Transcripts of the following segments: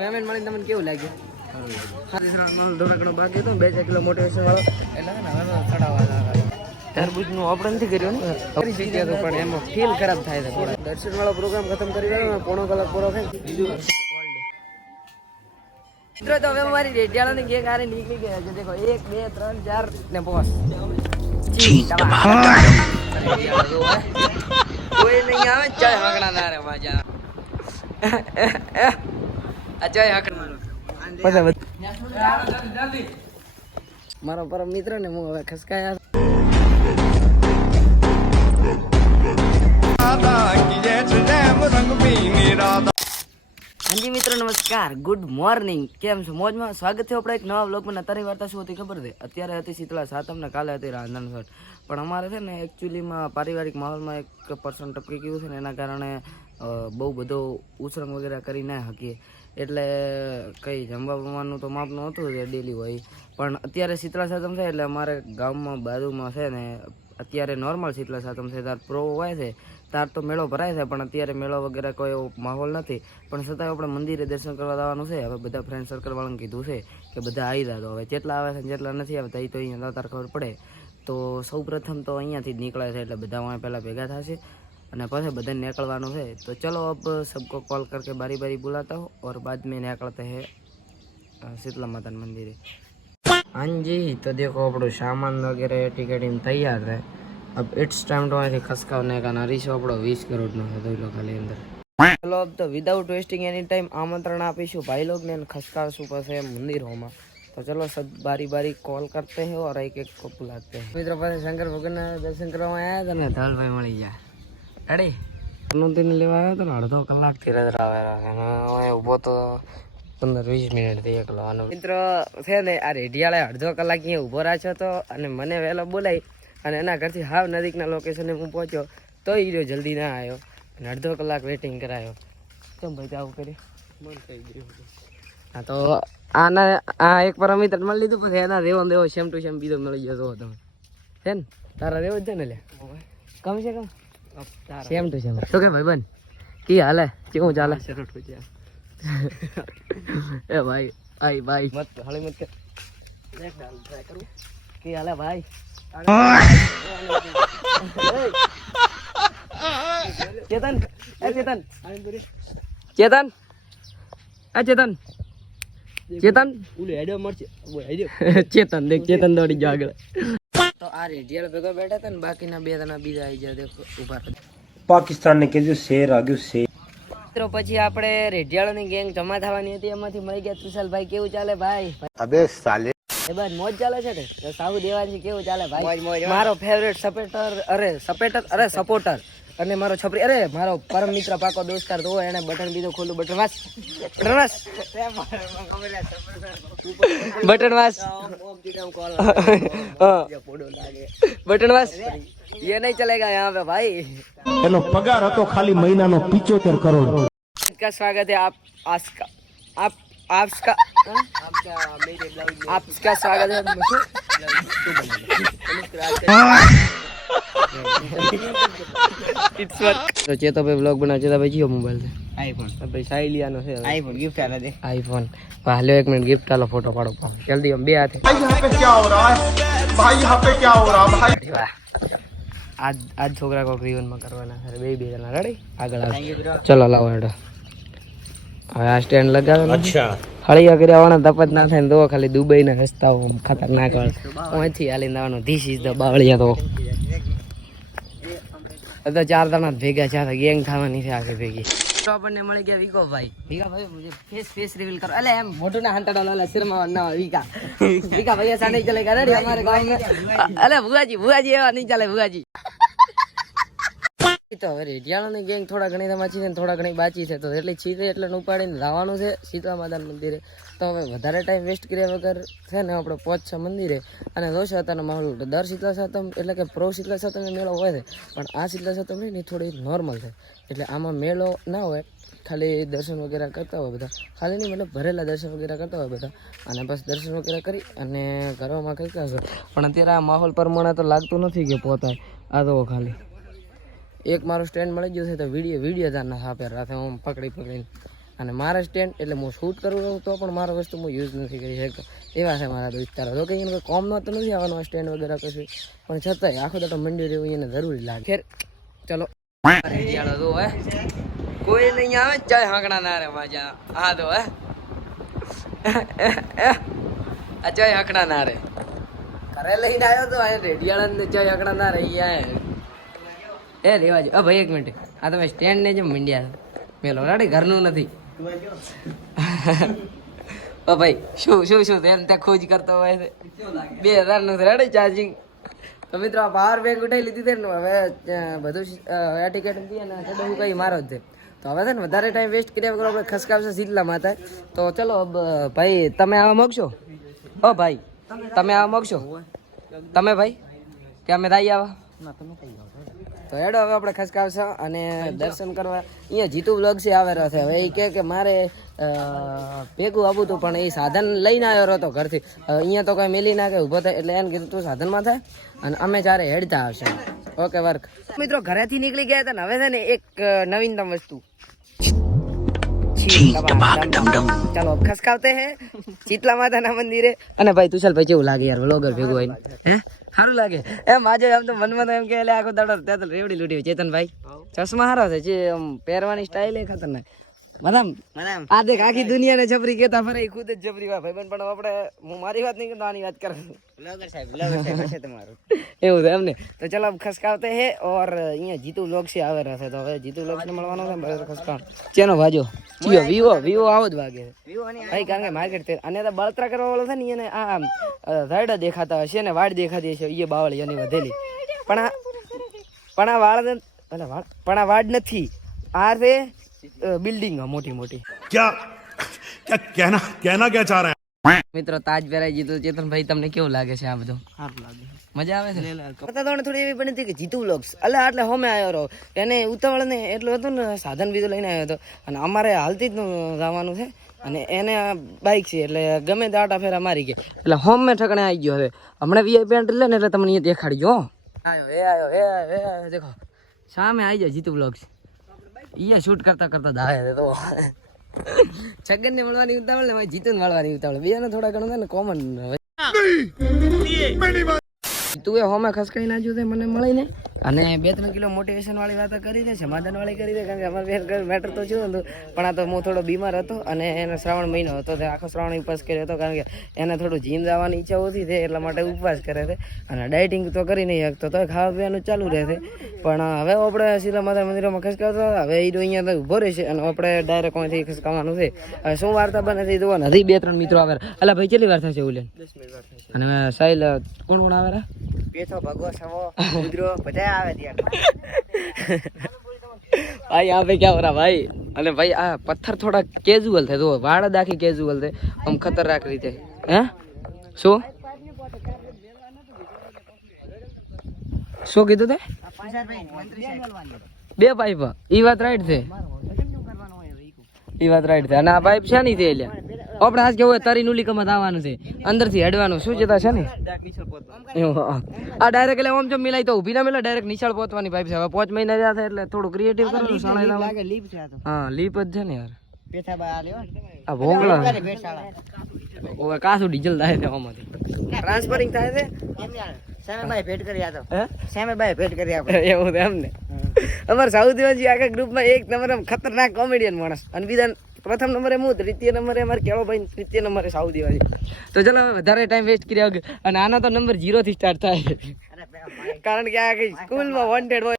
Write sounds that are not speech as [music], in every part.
Payment મળીને તમને કેવું લાગ્યું? થોડા ઘણો બાકી બે ચાર કિલો મોટિવેશન વાળો એટલે છે ને હવે તો ચડાવવા લાગે. તરબૂચનું ઓપન નથી કર્યું ને? પણ એમાં ફીલ ખરાબ થાય છે દર્શન વાળો પ્રોગ્રામ ખતમ કરી ગયો પોણો કલાક પૂરો થાય બીજું મિત્રો તો હવે મારી રેડિયાળાની ગેંગ આરે નીકળી ગયા છે. દેખો એક બે ત્રણ ચાર ને પોસ. કોઈ નહીં આવે ચાય ના રે મારો પરમ મિત્ર ને હું હવે ખસકાયા હાજી મિત્રો નમસ્કાર. ગુડ મોર્નિંગ કેમ છો? મોજમાં સ્વાગત છે આપણે એક નવા બ્લોગમાં તારી વાર્તા શું હતી ખબર છે? અત્યારે હતી શીતળા સાતમ ને કાલે હતી રાંધણ છઠ. પણ અમારે છે ને એકચ્યુઅલીમાં પારિવારિક માહોલમાં એક પર્સન ટપકી ગયું છે ને એના કારણે બહુ બધો ઉછરંગ વગેરે કરી ના શકીએ. એટલે કંઈ જમવા બમવાનું તો માપનું હતું ડેલી હોય. પણ અત્યારે શીતળા સાતમ છે એટલે અમારે ગામમાં બાજુમાં છે ને, અત્યારે નોર્મલ શીતળા સાતમ છે તાર પ્રો હોય છે, તાર તો મેળો ભરાય છે, પણ અત્યારે મેળો વગેરે કોઈ એવો માહોલ નથી. પણ છતાંય આપણે મંદિરે દર્શન કરવા જવાનું છે, હવે બધા ફ્રેન્ડ સર્કલ વાળાને કીધું છે કે બધા આવી રહ્યા હવે જેટલા આવે છે જેટલા નથી આવતા એ તો અહીંયા તાર ખબર પડે. તો સૌ પ્રથમ તો અહીંયાથી જ નીકળે છે, એટલે બધા અહીંયા પહેલાં ભેગા થશે. અને પછી બધાને નીકળવાનું है तो चलो अब सबको कॉल करके बारी बारी बुलाता हूँ और बाद में निकलते हैं शीतला माता मंदिर हाँ जी तो देखो अपनो सामान वगैरह टिकेटिंग तैयार है अब इट्स टाइम टू અહીંથી ખસકાવને કાના રીસો આપણો વીસ કરોડનો હતો લો ખાલી અંદર ચલો અબ તો વિધાઉટ વેસ્ટિંગ એની ટાઈમ આમંત્રણ આપીશું ભાઈ લોગને ખસકાવશું પછી મંદિરોમાં तो चलो सब बारी बारी कॉल करते हैं और एक एक को बुलाते हैं मित्रों पास शंकर भगवान दर्शन करवा आया था ना धवल भाई मड़ी जाए રેડી અનુતિને લેવા આવ્યો હતો ને અડધો કલાકથી રજરા આવેલા છે. અને અહીંયા ઊભો તો પંદર વીસ મિનિટથી એકલો. અને મિત્ર છે ને આ રેડિયાળે અડધો કલાક અહીંયા ઊભો રાખ્યો હતો અને મને વહેલો બોલાવી અને એના ઘરથી હાવ નજીકના લોકેશને હું પહોંચ્યો તો એ રહ્યો જલ્દી ના આવ્યો. અને અડધો કલાક વેટિંગ કરાયો. કેમ ભાઈ આવું કર્યું હા તો આના આ એક પરમિત્ર મળી લીધું પછી એના રેવો દેવો સેમ ટુ સેમ બીજો મળી ગયો હતો તમે. છે ને? તારા રેવો જ છે ને લે. કમ છે કમ? Same to same. શું કે ભાઈ બન કી હાલે? કેવું ચાલે? [laughs] એ ભાઈ આઈ ભાઈ. મત હાલે મત કર. કી હાલે ભાઈ? [laughs] ચેતન એ ચેતન. ચેતન? એ ચેતન? ચેતન? [laughs] ચેતન દેખ ચેતન દોડી ગયો આગળ આ રેડિયલ ભેગો બેઠા હતા ને બાકીના બે જણા બીજા આવી ગયા દેખો ઊભા હતા પાકિસ્તાન ને કીધું શેર આવ્યું શેર. મિત્રો પછી આપણે રેડિયાળોની ગેંગ જમા થવાની હતી એમાંથી મળી ગયા. તુષાલભાઈ કેવું ચાલે ભાઈ? અબે સાલે. એ બાદ મોજ ચાલે છે ને? સાહુ દેવાજી કેવું ચાલે ભાઈ? મારો ફેવરેટ સપોર્ટર અરે સપોર્ટર અરે સપોર્ટર અને મારો છપરી અરે મારો પરમ મિત્ર પાકો દોસ્તાર તો એને બટન બીજો ખોલું બટન વાસ બટન વાસ બટન વાસ हाँ। બટન વાસ ये नहीं चलेगा यहाँ पे भाई એનો પગાર હતો ખાલી મહિનાનો પિચોતેર કરોડ का स्वागत है आप आपका आप आपका हाँ? आपका स्वागत है ઇટ્સ વર્ક તો ચેતો ભાઈ વ્લોગ બનાવ ચેતા ભાઈ જીઓ મોબાઈલ છે આઈફોન ભાઈ સાઈ લિયાનો છે આઈફોન ગિફ્ટ આલે દે આઈફોન હાલ્યો એક મિનિટ ગિફ્ટ આલો ફોટો પાડો પાડો. જલ્દી હમ બે હાથે. ભાઈ આજ આજ છોકરા કોક જીવનમાં કરવાના છે. બે બે જણા. રેડી આગળ આવે. ચલો લાવો હેડો. હવે આ સ્ટેન્ડ લગાવે અચ્છા. હળિયા કર્યા વાળા તપત ના થાય ને તો ખાલી દુબઈ ના રસ્તાઓ ખતરનાક હોય. અહીંથી હાલી આવવાનું. ધીસ ઇઝ ધ બાવળિયા તો તો ચાર દાણા ભેગા ચાર ગેંગ થવાની છે આખી ભેગી. તો આપણને મળી ગયા વિકો ભાઈ. વિકા ભાઈ મુજે ફેસ ફેસ રિવીલ કરો. અલે એમ મોટું ના હંટાડો અલે શર્મા ના વિકા વિકા ભાઈ એસા નહીં ચલે કરે અમારે ગામ અલે ભુવાજી ભુવાજી એવા નહીં ચાલે ભુવાજી તો હવે રેડિયાળાની ગેંગ થોડા ઘણી તમાચી છે ને થોડા ઘણી બાચી છે. તો એટલી છીતે એટલે ઉપાડીને લાવવાનું છે સીતા માતા મંદિરે. તો હવે વધારે ટાઈમ વેસ્ટ કર્યા વગર છે ને આપણે પહોંચશે મંદિરે. અને જોશે અત્યારનો માહોલ દર શીતલા સાતમ એટલે કે પ્રો શીતલા સાતમ મેળો હોય છે. પણ આ શીતલા સાતમ નહીં થોડી નોર્મલ છે. એટલે આમાં મેળો ના હોય, ખાલી દર્શન વગેરે કરતા હોય બધા. ખાલી નહીં, મતલબ ભરેલા દર્શન વગેરે કરતા હોય બધા. અને બસ દર્શન વગેરે કરી અને ઘરમાં કંઈક હશે પણ અત્યારે આ માહોલ પ્રમાણે તો લાગતું નથી કે પોતાય. આ તો ખાલી. એક મારું સ્ટેન્ડ મળી ગયું છે તો વીડિયો વીડિયો જારના સાપે રાખે હું પકડી પકડીને અને મારા સ્ટેન્ડ એટલે હું શૂટ કરું છું તો પણ મારો વસ્તુ હું યુઝ નથી કરી શકતો. એવા છે મારા દોસ્તારો તો કે એને કોમનો તો નથી આવવાનું સ્ટેન્ડ વગેરે કશું. પણ છતાંય આખો દાટો મંડી રહેવું એને જરૂરી લાગે. ફેર ચલો. કોઈ નહીં આવે ચાય હાંકડા ના રે માજા હા તો હે. આ ચાય ના રે. ઘરે લઈને આવ્યો તો આ રેડિયાળા ને ચાય હાંકડા ના રે આયા એ રેવા જો ભાઈ, એક મિનિટ. આ તમે સ્ટેન્ડ ને જેમ મીંડ્યા મેલો, રાડે? ઘરનું નથી. ઓ ભાઈ, શું શું શું? તેમ ત્યાં ખોજ કરતો હોય છે. બે હજારનું રેડી? ચાર્જિંગ તો મિત્રો, આ પાવર બેંક ઉઠાઈ લીધી છે ને હવે બધું એર ટિકિટ હતી અને બધું કઈ મારો જ છે. તો હવે છે ને, વધારે ટાઈમ વેસ્ટ કર્યા વગર આપણે ખસકાવશે સીટલા માતા તો ચલો ભાઈ, તમે આવા માંગશો? ઓ ભાઈ, તમે આવા માંગશો? તમે ભાઈ, કે અમે દાઈ આવા. તો હેડો હવે આપણે ખસકાવશો અને દર્શન કરવા. અહીંયા જીતુ બ્લોગ છે આવે રહ્યો છે. હવે એ કહે કે મારે ભેગું આવવું હતું પણ એ સાધન લઈને આવ્યો હતો ઘરથી. અહીંયા તો કઈ મેલી ના કે ઊભો થાય એટલે એને કીધું તું સાધનમાં થાય અને અમે ચારે હેડતા આવશે. ઓકે વર્ક મિત્રો ઘરેથી નીકળી ગયા હતા ને હવે છે ને એક નવીનતમ વસ્તુ. ચાલો ખસકાવતે હે. ચીતલા માતાના મંદિરે. અને ભાઈ તુષાલ ભાઈ કેવું લાગે યાર વ્લોગર ભેગું હોય હે? સારું લાગે. એમ આજે આમ તો મનમાં તો એમ કે આખો દાડો ત્યાં તો રેવડી લૂટી ચેતનભાઈ ચશ્મા હારો છે જે આમ પહેરવાની સ્ટાઇલ એ ખતરનાક. મદામ આ દેખ આખી દુનિયાને જબરી કેતા ફરે ખુદ જ જબરી વા ભાઈબંધ પણ આપણે હું મારી વાત નહીં કરતો આની વાત કરું [laughs] એવું છે એમને તો ચલો ખસકાવતે હે ઓર અહીંયા જીતુ લોક છે આવે રહે તો. હવે જીતુ લોક ને મળવાનો છે બરાબર ખસકાવ ચેનો વાજો? જીઓ વિવો વિવો આવો જ વાગે. છે ભાઈ કારણ કે માર્કેટ તે અને તો બળતરા કરવા વાળો છે ને એને આ આમ દેખાતા હશે ને વાડ દેખાતી હશે એ બાવળી એની વધેલી. પણ આ પણ આ વાળ ને- વાળ પણ આ વાડ નથી. આ છે બિલ્ડિંગ મોટી મોટી. ક્યાં કહેના કહેના ક્યાં ચાહ રહે મિત્રો તાજ પહેરાઈ જીતો. ચેતનભાઈ તમને કેવું લાગે છે આ બધું? સારું લાગે. મજા એવી પણ હતી કે આટલે હોમે આવ્યો એને ઉતાવળ ને એટલું હતું ને સાધન બીજું લઈને આવ્યો હતો. અને અમારે હાલથી જ જવાનું છે. અને એને બાઇક છે એટલે ગમે તે આટા ફેરા મારી એટલે હોમ મેં ઠકણે આવી ગયો હવે. હમણાં વીઆઈપી એન્ટ્રી લે ને એટલે તમને દેખાડજો આવ્યો હે. આવ્યો હે દેખો. સામે આવી જાય જીતુ વ્લોગ્સ ઈ શૂટ કરતા કરતા ધાવે તો. છગન ને મળવાની ઉતાવળ ને જીતુ ને મળવાની ઉતાવળ. બીજાને થોડા ઘણું ને કોમન તું એ હોમે ખસકાઈ નાખ્યું તે મને મળીને અને બે ત્રણ કિલો મોટિવેશન વાળી વાતો કરી છે સમાધાન વાળી કરી દે કારણ કે અમારે મેટર તો જુઓ હતું પણ આ તો હું થોડો બીમાર હતો અને એને શ્રાવણ મહિનો હતો તે આખો શ્રાવણ ઉપવાસ કર્યો હતો કારણ કે એને થોડું જીમ જવાની ઈચ્છા ઓછી છે એટલા માટે ઉપવાસ કરે છે. અને ડાયટિંગ તો કરી નહીં શકતો તો ખાવા પીવાનું ચાલુ રહે છે. પણ હવે આપણે શીલા માતા મંદિરમાં ખસકાવતો હવે એ અહીંયા તો ઊભો રહેશે અને આપણે ડાયરેક્ટ અહીંથી ખસકાવવાનું છે. હવે શું વાર્તા બને છે એ નથી બે ત્રણ મિત્રો આવે અલા ભાઈ કેટલી વાર થશે ઉલેન અને સાહિલ કોણ કોણ આવે પેથો ભગવો સવો કુદરો બધા આવે ત્યાં ભાઈ यहाँ पे क्या हो रहा भाई અને ભાઈ આ પથ્થર થોડા કેઝ્યુઅલ છે તો વાળ જ આખી કેઝ્યુઅલ છે આમ ખતરનાક રીતે હે શું શું કીધું તે બે પાઇપ ઈ વાત રાઈટ છે ઈ વાત રાઈટ છે અને આ પાઇપ છે ની તે એટલે આપણે આજ કેવું તારી નુલી કમત આવવાનું છે. અંદરથી હેડવાનું. શું જતા છે ને? આ ડાયરેક્ટ એટલે આમ જો મિલાય તો ઊભી ના મિલા ડાયરેક્ટ નિશાળ પહોંચવાની પાઇપ છે. હવે પાંચ મહિના રહ્યા થાય એટલે થોડું ક્રિએટિવ કરવાનું તો. હા લીપ જ છે ને યાર. આ ભોંગળા. ઓવે કાસું ડીઝલ થાય છે આમાંથી. ટ્રાન્સફરિંગ થાય છે? સામે ભાઈ ભેટ કરી આ તો. હે? સામે ભાઈ ભેટ કરી આપણે એવું એમ ને અમારા સાઉથીમાંથી આખા ગ્રુપમાં એક નંબર આમ ખતરનાક કોમેડિયન માણસ. અને બીજા પ્રથમ નંબરે હું દ્વિતીય નંબરે અમારે કેળો ભાઈ તૃતીય નંબરે દેવાની તો ચલો હવે વધારે ટાઈમ વેસ્ટ કર્યા વગર અને આનો તો નંબર જીરો થી સ્ટાર્ટ થાય. કારણ કે આ કઈ સ્કૂલમાં વોન્ટેડ હોય.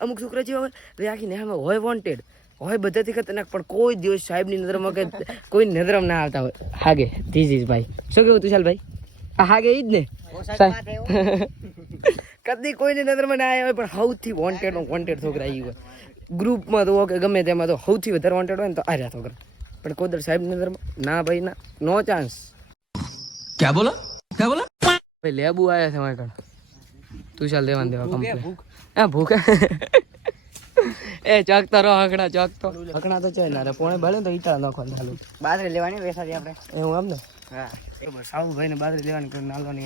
અમુક છોકરા હોય એ આખી નેહામાં હોય વોન્ટેડ હોય બધાથી ખતરનાક પણ કોઈ દિવસ સાહેબની નજરમાં કે કોઈ નજરમાં ના આવતા હોય. હાગે ધીસ ઇઝ ભાઈ. શું કેવું તુષાલ ભાઈ આ હાગે ઈ જ ને? [laughs] કદી કોઈની નજરમાં ના આવ્યા હોય પણ સૌથી વોન્ટેડ વોન્ટેડ છોકરા આવી હોય. ગ્રુપમાં તો કે ગમે તેમાં તો સૌથી વધારે વોન્ટેડ હોય ને તો આ રહ્યા છોકરા પણ કોદર સાહેબ નગરમાં ના ભાઈ ના નો ચાન્સ ક્યાં બોલો? ક્યાં બોલો? ભાઈ લેબુ આવ્યા છે મારા કણ તું ચાલ દેવાન દેવા કમ્પ્લેટ હા ભૂખ. એ [laughs] ચાકતા રહો હકડા ચાકતો હકડા તો ચાલે ના રે પોણે ભલે તો ઈટા નાખો ચાલુ બાદરે લેવાની બેસાડી આપણે. હું આમ ને હા સાહુભાઈને બાદરી લેવાની નાલવાની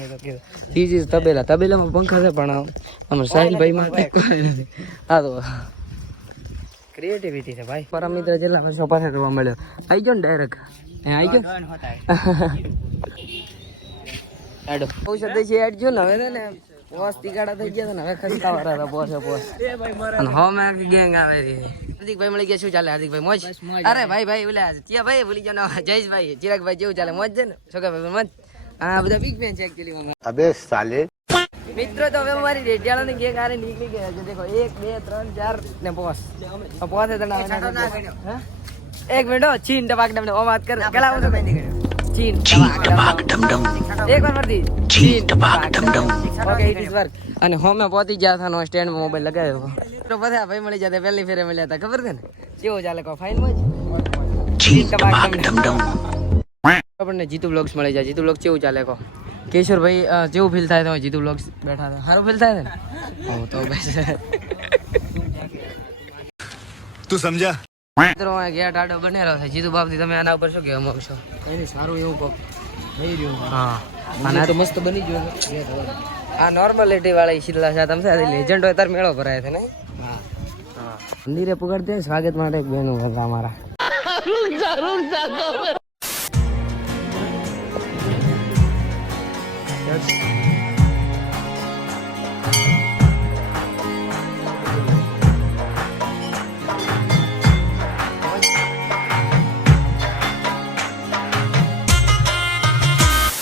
તબેલા. તબેલામાં પંખા છે પણ અમારે સાહિલભાઈ માં હા તો ક્રિએટિવિટી છે ભાઈ. પરમ મિત્ર જેટલા વર્ષો પાસે જોવા મળ્યો. આવી ગયો ને ડાયરેક્ટ એ આવી ગયો? હે દઈ છે એડ જો ને હવે ને પોસ તીગાડા થઈ ગયા છે ને હવે ખસ્તા વાળા હતા પોસે પોસ. અને હો મેં ગેંગ આવે રહી હાર્દિકભાઈ મળી ગયા શું ચાલે હાર્દિકભાઈ? મોજ? અરે ભાઈ ભાઈ ઓલા ચિયા ભાઈ ભૂલી જાવ ને જયેશભાઈ ચિરાગભાઈ જેવું ચાલે. મોજ છે ને? છોકરા મોજ? આ બધા બિગ ફેન છે એકચ્યુઅલી અબે સાલે મિત્રો તો હવે અમારી રેડિયાળાની ગેંગ આરે નીકળી ગયા છે. દેખો એક બે ત્રણ ચાર ને પોસ. પોસે હા? એક મિનિટ ચીન ટપાક ડમ ઓ વાત કર. કેલા આવતો ચીન ટપાક ડમ ડમ એક વાર ફરતી. ચીન ટપાક ડમ ડમ ઓકે ઇટ ઇઝ વર્ક અને હોમે પહોંચી ગયા હતા સ્ટેન્ડમાં મોબાઈલ લગાવ્યો તો બધા ભાઈ મળી જતા પહેલી ફેરે મળ્યા હતા. ખબર છે ને? કેવો ચાલે કો ફાઇન મોજ ચીન ટપાક ડમ ડમ આપણને જીતુ બ્લોગ્સ મળી જાય. જીતુ બ્લોગ કેવું ચાલે કો કેશોરભાઈ જેવું ફીલ થાય તમે જીતુ બ્લોગ બેઠા હતા સારું ફીલ થાય ને? હું. તો બસ. તું સમજા? મિત્રો ગયા ટાડો રહ્યો છે. જીતુ બાપથી તમે આના ઉપર શું કહેવા માંગશો કઈ નહીં સારું એવું પગ થઈ રહ્યું હા. આના તો મસ્ત બની ગયો આ નોર્માલિટી વાળા શિલ્લા છે. તમે લેજન્ડ હોય તાર મેળો ભરાય છે ને મંદિરે પુગાડ સ્વાગત માટે એક બેન ઊભા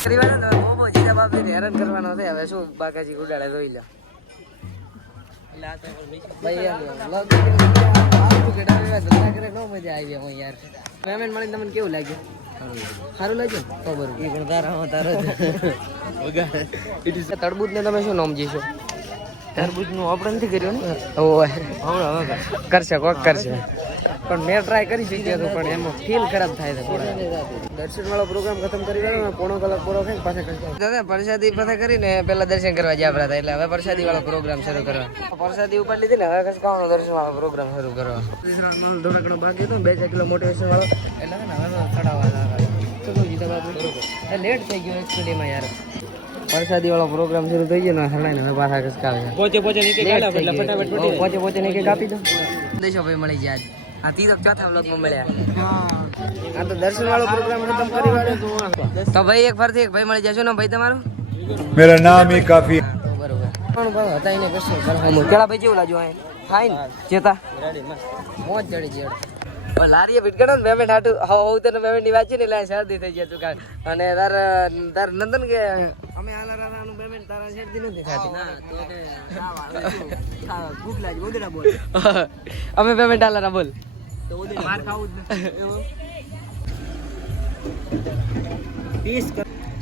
પરિવાર હેરાન કરવાનો છે. હવે શું બાકાજી ઉડાડે જોઈ લો. પેમેન્ટ મળીને તમને કેવું લાગ્યું? સારું લાગ્યું. ખબર એ પણ તારા તારો તડબૂચ ને તમે શું નામ જીશો? આપણે નથી કર્યું ને? ઓય. કરશે કોક કરશે. પણ મેં ટ્રાય કરી શક્યો હતો પણ એમાં ફીલ ખરાબ થાય છે દર્શન વાળો પ્રોગ્રામ ખતમ કરી દેવાનો પોણો કલાક પૂરો થાય પાછા દાદા પ્રસાદી પાસે કરીને પેલા દર્શન કરવા જ્યાં હતા એટલે હવે પ્રસાદી વાળો પ્રોગ્રામ શરૂ કરવા. પ્રસાદી ઉપર લીધી ને હવે ખસકાવાનો દર્શન વાળો પ્રોગ્રામ શરૂ કરવા. થોડા ઘણો બાકી હતો બે ચાર કિલો મોટિવેશન વાળો. એટલે હવે ચડાવવા લેટ થઈ ગયો એકચ્યુઅલીમાં યાર. પરસાદી વાળો પ્રોગ્રામ શરૂ થઈ ગયો ને પાછા ખસકાવે પોચે પોચે નીકળી ગયા. ફટાફટ પોચે પોચે નીકળી કાપી દો દેશો ભાઈ મળી ગયા આ તીરક ચોથા વ્લોગમાં મળ્યા. આ તો દર્શન વાળો પ્રોગ્રામ ખતમ કરી વાળો તો ભાઈ એક ફરથી એક ભાઈ મળી જશો ને ભાઈ તમારું? મેરા નામ એ કાફી બરોબર. પણ ભાઈ હતા એને કશું કરવાનું કેળા ભાઈ જેવું લાજો આ ફાઈન ચેતા? મોજ ચડી જડી લારીએ ભીટગણો ને પેમેન્ટ હાટું હવે હું તને ની વાત છે ને એટલે શરદી થઈ ગયા તું અને તાર તાર નંદન કે અમે આલા રાધાનું પેમેન્ટ તારા શરદી નથી થતી. ભૂખ લાગી ઓદરા બોલ. [laughs] અમે પેમેન્ટ આલા બોલ. માર ખાવું [laughs]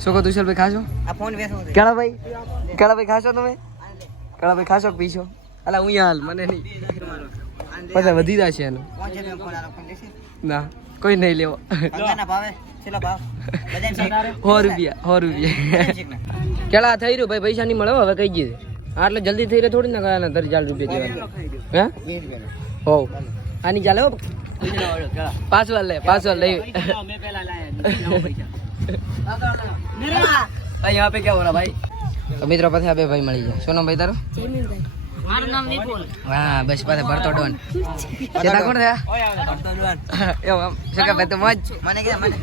શું કહો તુષારભાઈ ખાશો? આ ફોન વેચવો કેળા ભાઈ કેળા ભાઈ ખાશો તમે? કેળા ભાઈ ખાશો કે પીશો? અલા હું હાલ મને નહીં. પછી વધી જશે એનું. ના કોઈ નહીં લેવો. ભાવે. સો રૂપિયા સો રૂપિયા. કેળા થઈ રહ્યું ભાઈ પૈસા નહીં મળે હવે કઈ ગયું? આટલે જલ્દી થઈ રહ્યો થોડી ના ગયા ત્રણ ચાર રૂપિયા જેવા હે? હો આની ચાલે પાસવાલ લે પાસવર્ડ લઈ. અહીંયા પે ક્યાં બોલા ભાઈ? મિત્રો પાસે આ બે ભાઈ મળી જાય. સોનમ ભાઈ તારો? જયમીનભાઈ મારું નામ વિપુલ. હા બસ પાસે ભરતો ડોન. ચેતા કોણ થયા? એવો શું કે તું મોજ? મને કે મને.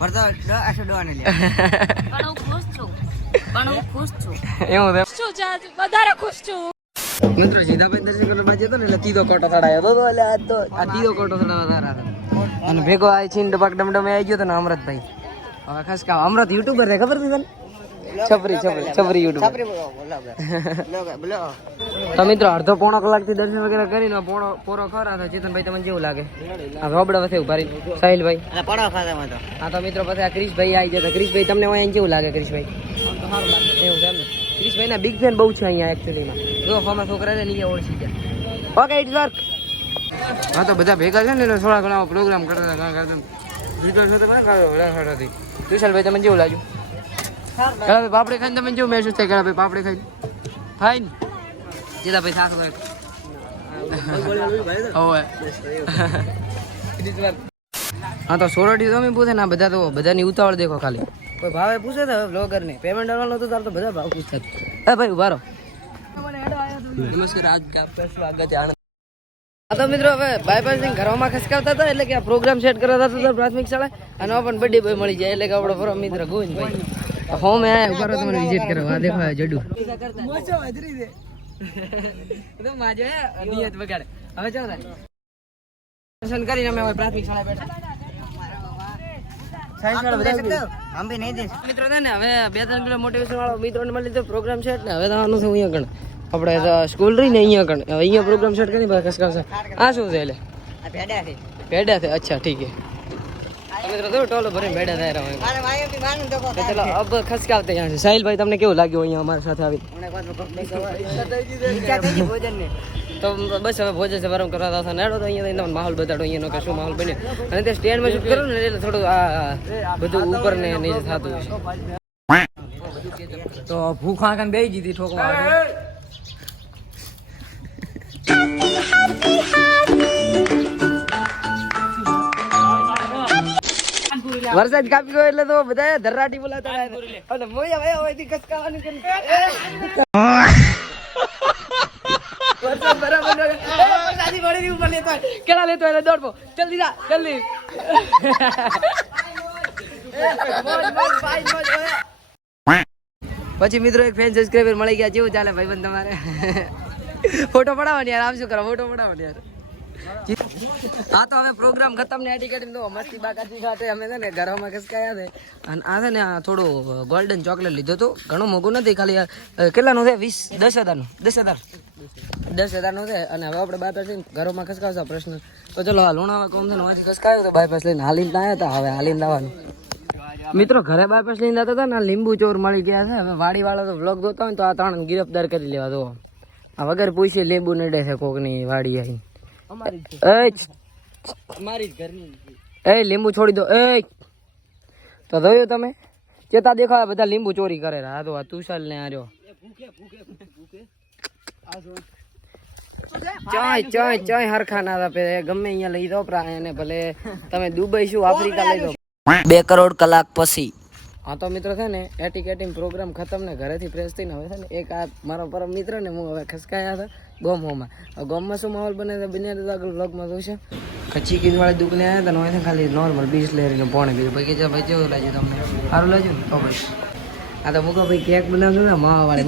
ભરતો આશો ડોને લે. પણ હું ખુશ છું. પણ હું ખુશ છું. એવું છે? છું જાજ. વધારે ખુશ છું. મિત્રો સીધાભાઈ દર્શન કરવા બાજુ તો ને એટલે તીધો કોટો થડાયો. તો એટલે આજ તો આ તીધો કોટો થડાવા તારા હતો અને ભેગો આ છીન ડબાક ડમડમે આવી ગયો તો ને અમરતભાઈ. હવે ખાસ કા અમૃત યુટ્યુબર છે ખબર છે તને? છપરી છપરી છપરી યુટ્યુબર બોલો બોલો તો મિત્રો અડધો પોણો કલાકથી દર્શન વગેરે કરીને પોણો પોરો ખરા તો ચેતનભાઈ તમને જેવું લાગે? આ રોબડા વસે ઊભા રહી. સાહિલભાઈ? ખાતામાં તો. હા તો મિત્રો પછી આ ક્રિશભાઈ આવી જતા ક્રિશભાઈ તમને અહીંયા જેવું લાગે ક્રિશભાઈ? એવું છે ક્રિશભાઈ ના? બિગ ફેન બહુ છે અહીંયા એકચ્યુઅલીમાં જો ફોમાં છોકરા છે ને અહીંયા ઓળખી ગયા. ઓકે વર્ક હા તો બધા ભેગા છે ને થોડા ઘણા પ્રોગ્રામ કરતા હતા વિશાલભાઈ તમને કેવું લાગ્યું? ભાઈ પાપડી ખાઈને તમે કેવું મહેસૂસ થાય ભાઈ પાપડી ખાઈને? ફાઈન જીતા ભાઈ. સાસુ હોય હા તો સોરઠી તમે પૂછે ને બધા તો બધાની ઉતાવળ દેખો ખાલી. કોઈ ભાવે પૂછે તો બ્લોગર ને પેમેન્ટ કરવાનું હતું તાર તો બધા ભાવ પૂછતા એ ભાઈ ઊભા રહો. નમસ્કાર આજ સ્વાગત છે આ તો મિત્રો હવે બાયપાસથી ઘરમાં ખસકાવતા હતા એટલે કે આ પ્રોગ્રામ સેટ કરાવતા હતા પ્રાથમિક શાળા અને પણ બર્થડે ભાઈ મળી જાય એટલે કે આપણો પરમ મિત્ર ગોવિંદભાઈ. હો મે ઉપર તમને વિઝિટ કરો આ દેખો જડુ. મજો અધરી દે. તો માજો નિયત બગાડ હવે જાવ દર્શન કરીને અમે પ્રાથમિક શાળા બેઠા મિત્રો ને હવે બે ત્રણ કિલો મોટિવેશન વાળો મિત્રોને મળી લીધો પ્રોગ્રામ છે એટલે હવે થવાનું અહીંયા કણ આપણે સ્કૂલ રહી અહીંયા કણ અહીંયા પ્રોગ્રામ સેટ કરી કસકાવશે આ શું છે એટલે પેડા છે. પેડા અચ્છા ઠીક છે. ટોલો ભરીને બેઠા થાય રહ્યા તો સાહિલભાઈ તમને કેવું લાગ્યું અહીંયા અમારા સાથે આવી? તો બસ હવે ભોજન સમારંભ કરવા હતા. અહીંયા માહોલ બતાડો અહીંયા કે શું માહોલ બન્યો. અને તે સ્ટેન્ડમાં શું કર્યું ને એટલે થોડું આ બધું ઉપર ને નીચે થતું છે તો ભૂખ આંકન બેસી દીધી ઠોકવા. વરસાદ કાપી ગયો એટલે તો બધા ધરાટી બોલાતા અને મોયા ભાઈ હવે કસકાવાનું કરી? વરસાદ બરાબર વરસાદી વળીની ઉપર લેતો. કેળા લેતો એટલે દોડવો. જલ્દી જા જલ્દી. ભાઈ. પછી મિત્રો એક ફેન સબસ્ક્રાઈબર મળી ગયા. જેવું ચાલે ભાઈબંધ તમારે? ફોટો પડાવવાની યાર આમ શું કરો? ફોટો પડાવવાની યાર. હા તો હવે પ્રોગ્રામ ખતમ ને ટિકિટ તો મસ્તી બાકાતી ખાતે અમે છે ને ઘરમાં ખસકાયા છે. અને આ છે ને આ થોડું ગોલ્ડન ચોકલેટ લીધો હતો. ઘણું મોંઘું નથી, ખાલી કેટલાનું છે? વીસ, દસ હજારનું. દસ હજાર. દસ હજારનું છે. અને હવે આપણે બાયપાસ લઈને ઘરોમાં ખસકાવશો પ્રશ્ન. તો ચલો, આ લુણાવા કોમ છે વાંચી ખસકાયો તો બાયપાસ લઈને હાલીને આવ્યા હતા. હવે હાલીને લાવવાનું. મિત્રો, ઘરે બાયપાસ લઈને જતા હતા ને, આ લીંબુ ચોર મળી ગયા છે. હવે વાડીવાળો તો વ્લોગ જોતા હોય તો આ ત્રણ ગિરફતાર કરી લેવા દો આ વગર પૂછીએ લીંબુ નડે છે કોકની વાડી આવી એ લીંબુ છોડી દો. એ તો જોયું તમે? ચેતા દેખાવા બધા લીંબુ ચોરી કરે આ તો આ તુષાલ ને આર્યો ચોય ચોય ચોય હરખા ના આપે ગમે અહીંયા લઈ દો પ્રા એને ભલે તમે દુબઈ શું આફ્રિકા લઈ દો બે કરોડ કલાક પછી હા તો મિત્રો છે ને એટી કેટિંગ પ્રોગ્રામ ખતમ ને ઘરેથી ફ્રેશ થઈને હવે છે ને, એક આ મારો પરમ મિત્ર ને હું હવે ખસકાયા હતા ગોમોમાં. ગોમમાં શું માહોલ બને છે? બને તો આગળ બ્લોગમાં જોશે. કચ્છી કીજવાળી દુકાને આવ્યા હતા હોય ખાલી નોર્મલ બીસ લેરીને પોણે બીજું ભાઈ કે ભાઈ જેવું લાગ્યું તમને? સારું લાગ્યું તો ભાઈ આ તો મૂકો ભાઈ કેક બનાવશું ને માવા વાળી